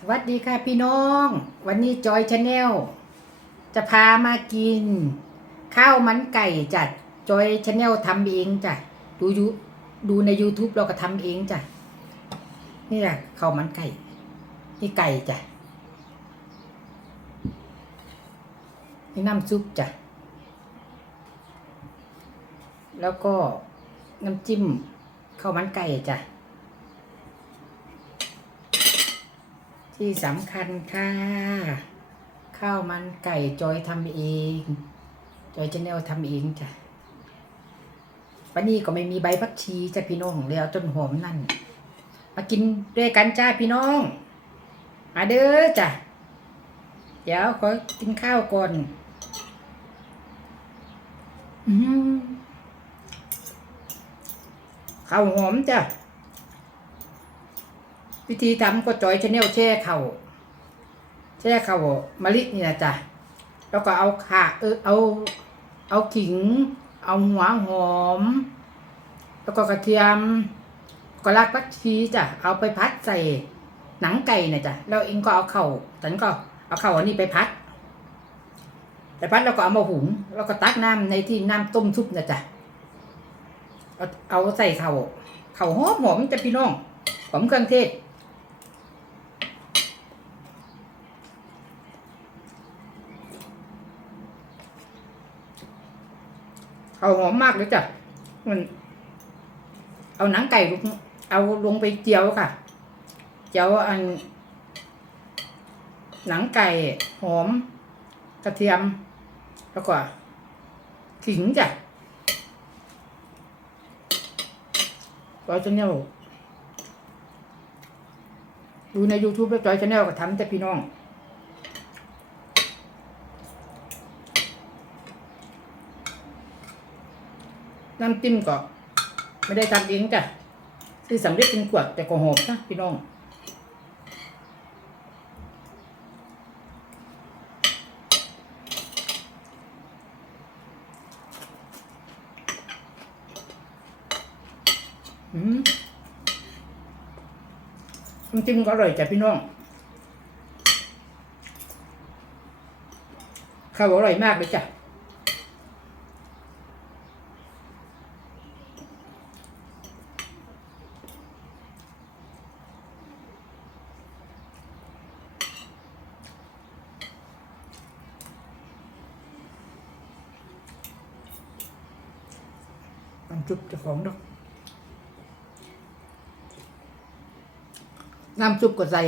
สวัสดีค่ะพี่น้อง วันนี้จอยชาแนลจะพามากิน ข้าวมันไก่จัดจอยชาแนลทำเองจ้ะดูยูดูใน YouTube เราก็ทำเองจ้ะนี่แหละข้าวมันไก่นี่ไก่จ้ะนี่น้ำซุปจ้ะแล้วก็น้ำจิ้มข้าวมันไก่จ้ะ ที่สำคัญค่ะข้าวมันไก่จอยทำเอง จอยชาแนลทำเองจ้ะวันนี้ก็ไม่มีใบพักชีจ้ะพี่น้องเลยเอาต้นหอมนั่น มากินด้วยกันจ้าพี่น้องมาเด้อจ้ะเดี๋ยวขอกินข้าวก่อนอข้าวหอมจ้ะ วิธีทำก็จอยชาแนลแช่เข่าแช่เข่ามะลินี่นะจ๊ะแล้วก็เอาข่าเออเอา เอาขิง เอาหัวหอม แล้วก็กระเทียมก็รากผักชีจ้ะเอาไปพัดใส่หนังไก่นะจ๊ะแล้วเองก็เอาเข่าฉันก็เอาเข่าอันนี้ไปพัดแต่พัดแล้วก็เอามาหุงแล้วก็ตักน้ำในที่น้ำต้มซุปนะจ๊ะเอาเอาใส่เข่าเข่าหอมหอมจะพี่น้องหอมเครื่องเทศ เอาหอมมากเลยจ้ะมันเอาหนังไก่ลงเอาลงไปเจียวค่ะ เจียวอัน หนังไก่หอม กระเทียม แล้วก็ขิงจ้ะจอยชาแนลดูใน YouTube แล้วจอยชาแนลก็ทำแต่พี่น้อง น้ำจิ้มก็ ไม่ได้ทำเองจ้ะซื้อสำเร็จเป็นขวดแต่ก็หอมนะพี่น้องน้ำจิ้มก็อร่อยจ้ะพี่น้องข้าวอร่อยมากเลยจ้ะ น้ำซุปเจ้าของดอกน้ำซุปก็ใส่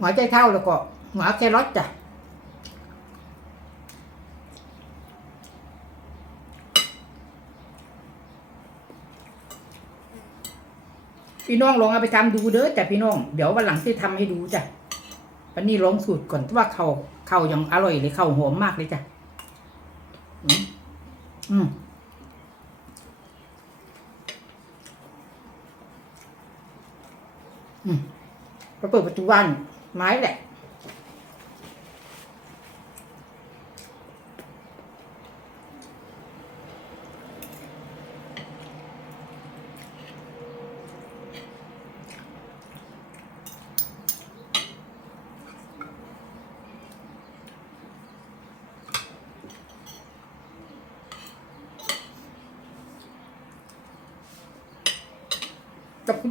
หัวใจเท่าแล้วก็หัวแครอทจ้ะพี่น้องลองเอาไปทำดูเด้อจ้ะพี่น้อง เดี๋ยววันหลังที่ทำให้ดูจ้ะวันนี้ลองสูตรก่อนว่าเขา ขายังอร่อยเลยเขาหอมมากเลยจ้ะอืมอืมอืมเราเปิดประตูบ้านไม้แหละ กับคุณ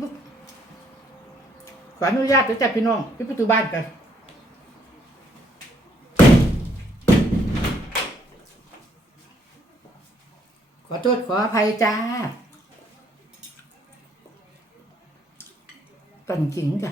ขออนุญาตเดี๋ยวจับพี่น้องที่ประตูบ้านกันขอโทษขออภัยจ้ากันจริงจ้ะ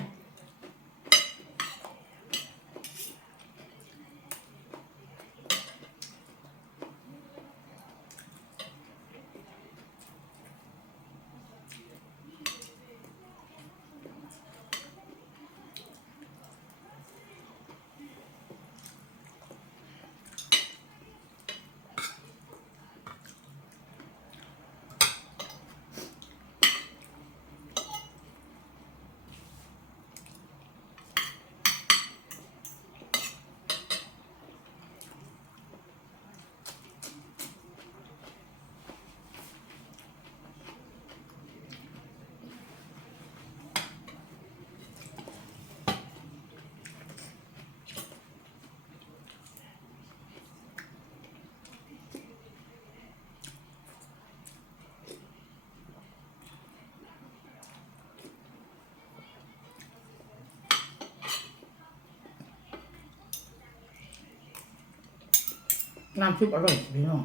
น้ำซุปอร่อยพี่น้อง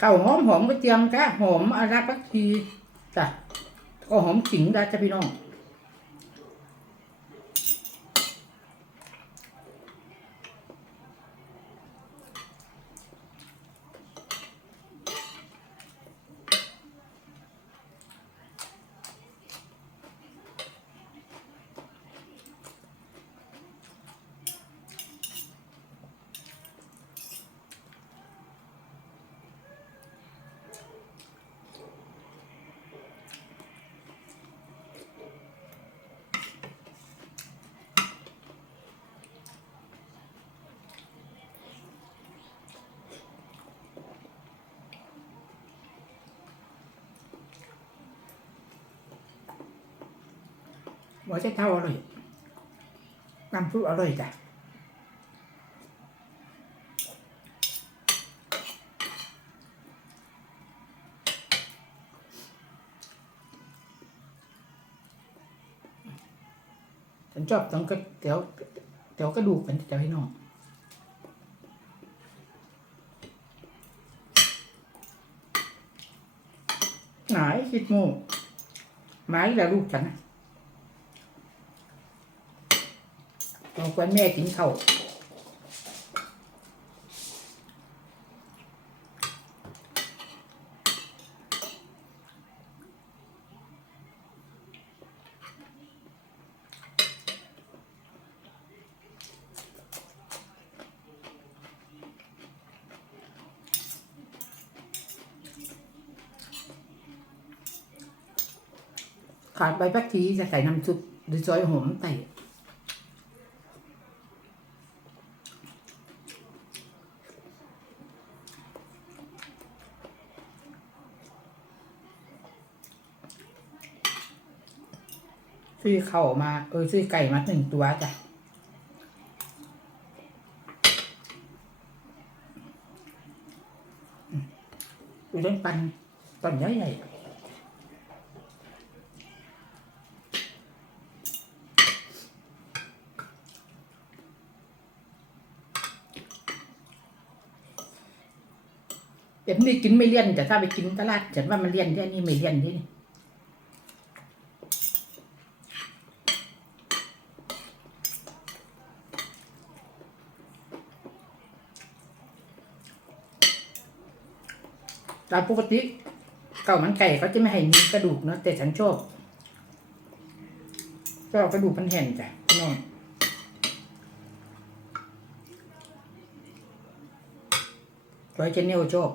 เก่าหอมหอมกระเทียมกะหอมอาราปักชีจ้ะก็หอมขิงได้จ้ะพี่น้อง หัวใจเท่าอร่อยน้ำซุปอร่อยจ้ะฉันชอบตรงกระเตี๋ยวเตี๋ยวกระดูกเป็นจะให้น้องไหนคิดโม่ไม้แล้วลูกฉันนะ เอาควันแม่กินข้าวขาดใบพักชีจะใส่น้ำซุปหรือซอยหอมใส่ ซื้ อเข่ามา เออซื้อไก่มาหนึ่งตัวจ้ะอืมดูเล่นปันตอนใหญ่ใหญ่เดี๋ยวนี้กินไม่เลี่ยนแต่ถ้าไปกินตลาดฉันว่ามันเลี่ยนที่นี่ไม่เลี่ยนที่นี่ ตามปกติเก่ามันไก่เขาจะไม่ให้มีกระดูกเนอะแต่ฉันชอบก็เอากระดูกมันแห่นจ้ะพี่น้องรอยเจนเนลชอบ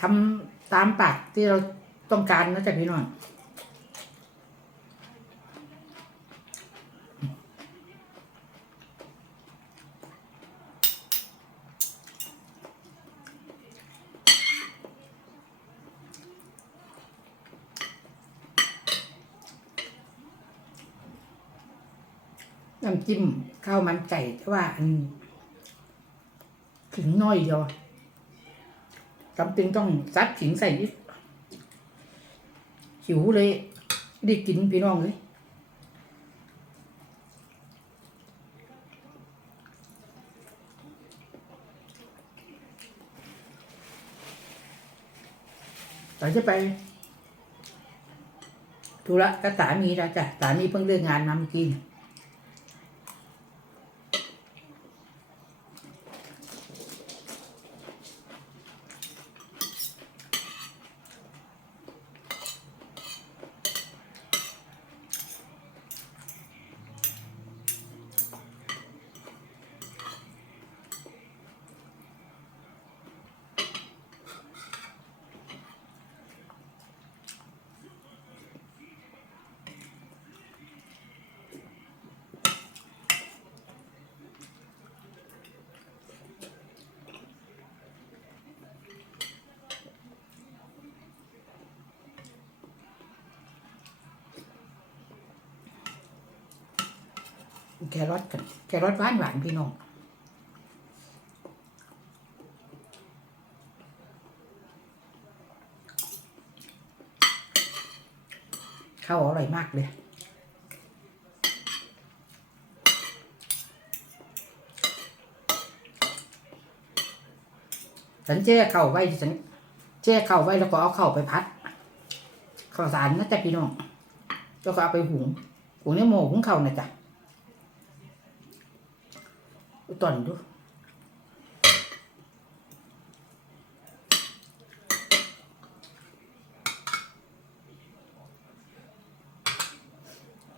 ทำตามปากที่เราต้องการนะจ๊ะพี่น้อง น้ำจิ้ม ข้าวมันไก่แต่ว่าอันขิงน้อยเดียวจำเป็นต้องซัดขิงใส่นิดหิวเลยได้กินพี่น้องเลยเราจะไปธุระกับสามีแล้วจ้ะสามีเพิ่งเลิกงานมาเมื่อกี้ แครอทกันแครอทหวานหวานพี่น้องข้าวอร่อยมากเลยฉันแช่เข่าไว้ฉันแช่เข่าไว้แล้วก็เอาเข่าไปพัดข้าวสารนะจ๊ะพี่น้องแล้วก็เอาไปหุงหุงในหม้อหุงเข่านะจ๊ะ ตอนดู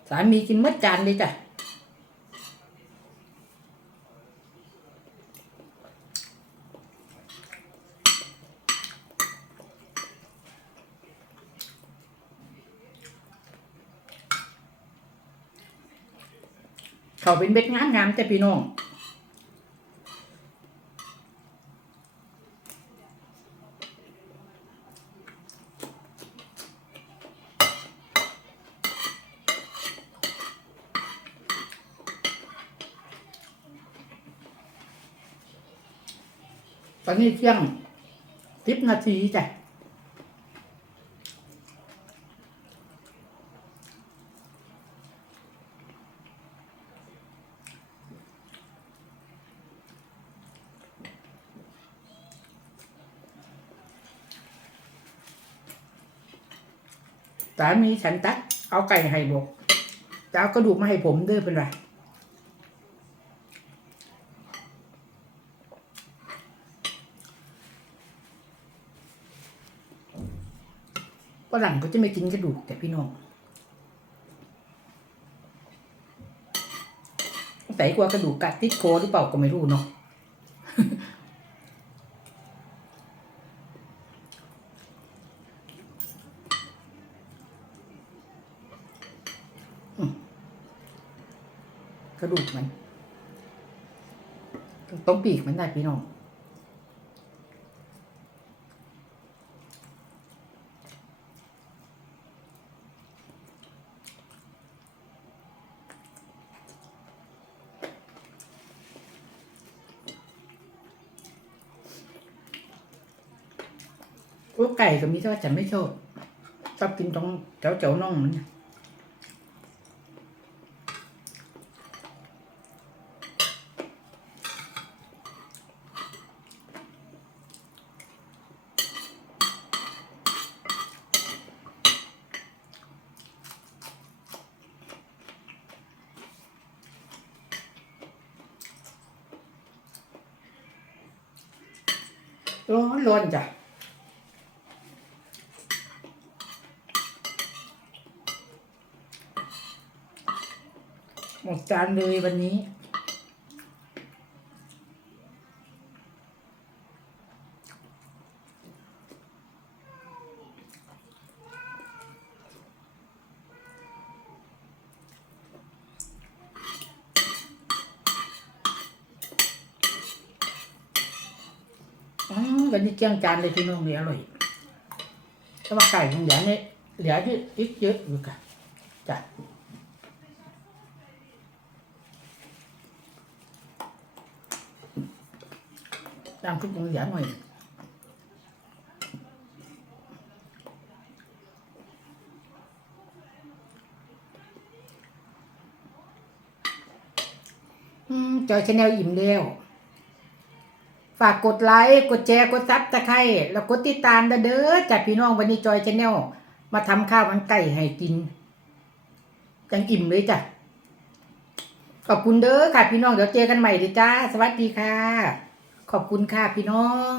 สามีกินมัดจานเลยจ้ะเขาเป็นเบ็ดงามงามๆแต่พี่น้อง ตอนนี้เที่ยงสิบนาทีจ้ะสามีฉันตักเอาไก่ให้บกจะเอากระดูกมาให้ผมเด้อเป็นไร รั่งก็จะไม่กินกระดูกแต่พี่น้องใส่กลัวกระดูกกัดติดคอหรือเปล่าก็ไม่รู้เนาะกระดูกมัน ต้องปีกมันได้พี่น้อง ลูกไก่ก็มีแต่ว่าฉันไม่ชอบชอบกินตรงเจ้าเจ้าน่องมันน่ะร้อนร้อนจ้ะ จานเลยวันนี้อืมวันนี้เกี้ยงจานเลยพี่น้องเนี่ยอร่อยแต่ว่าไก่ของเหลือเนี่ยเหลือที่อีกเยอะอยู่ค่ะจ้ะ ตามขึ้นยังเหลือหน่อยอืมจอยชาแนลอิ่มแล้วฝากกดไลค์ กดแชร์ กดซับตะไคร้แล้วกดติดตามเด้อจากพี่น้องวันนี้จอยชาแนลมาทำข้าวมันไก่ให้กิน จังอิ่มเลยจ้ะ ขอบคุณเด้อค่ะพี่น้องเดี๋ยวเจอกันใหม่เด้อจ้า สวัสดีค่ะ ขอบคุณค่ะพี่น้อง